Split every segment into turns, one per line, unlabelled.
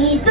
bonito.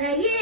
Yeah.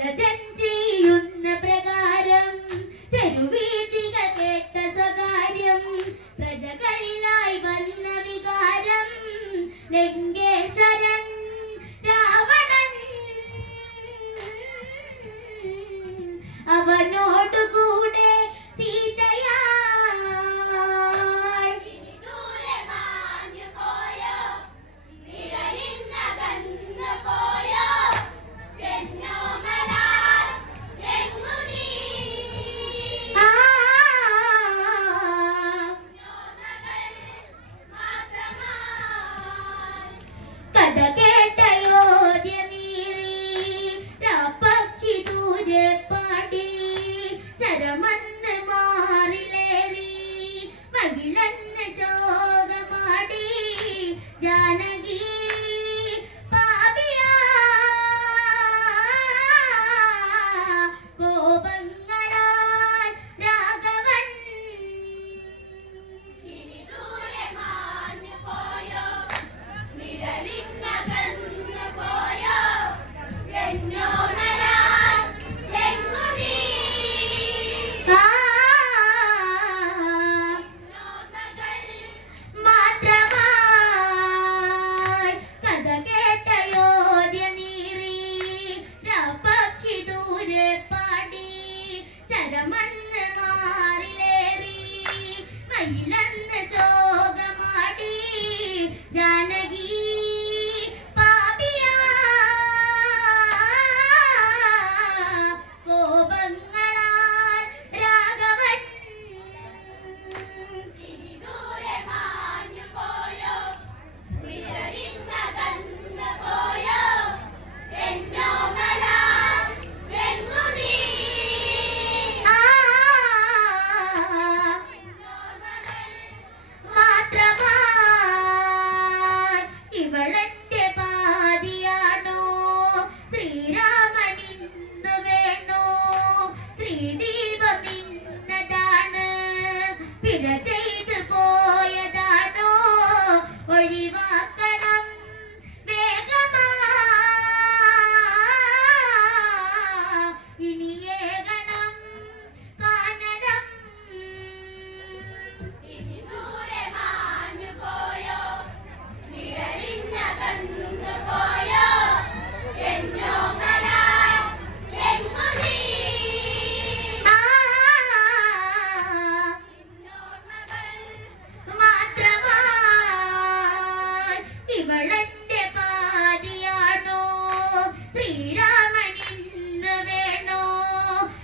Paladin.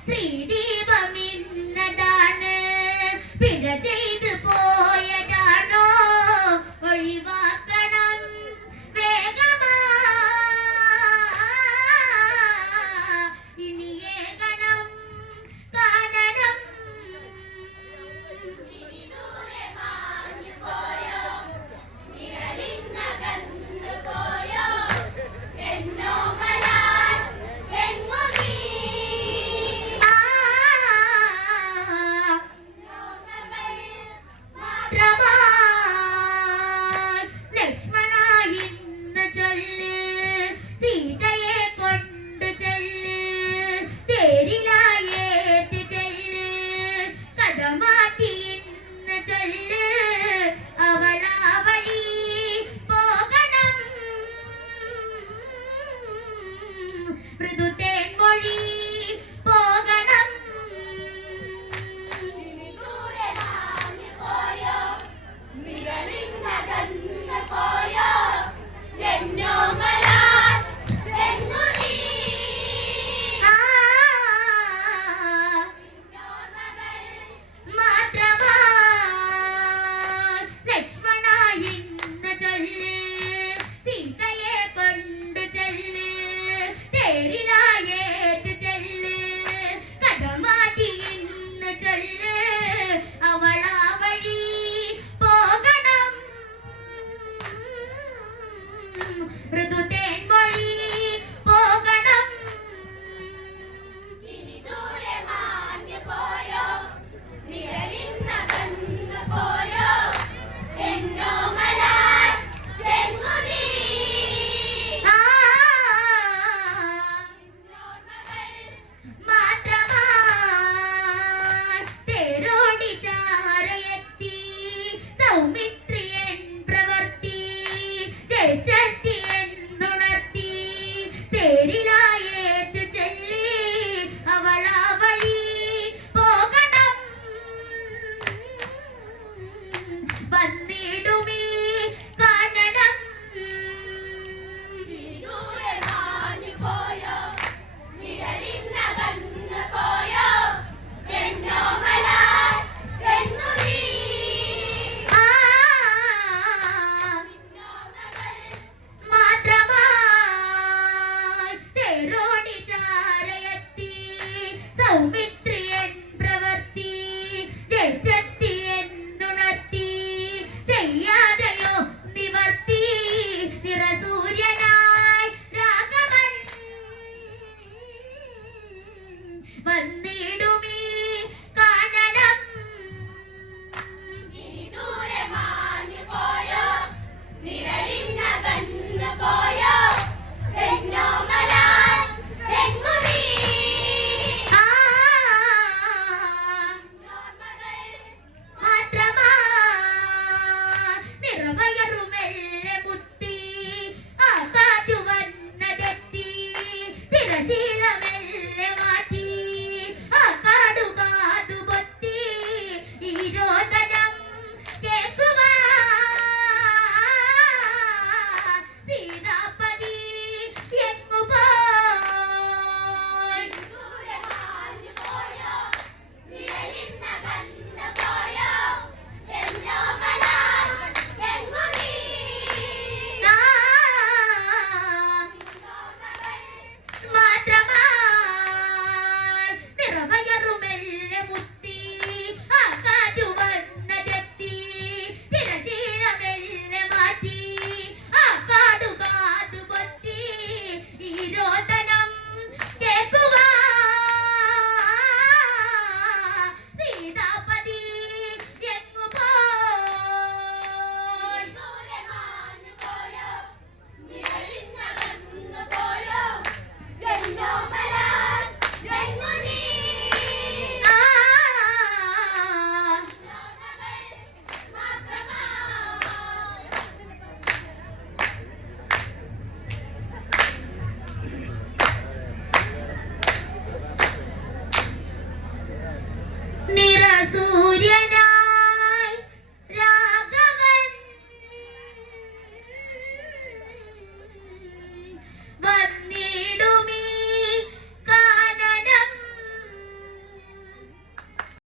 自己定。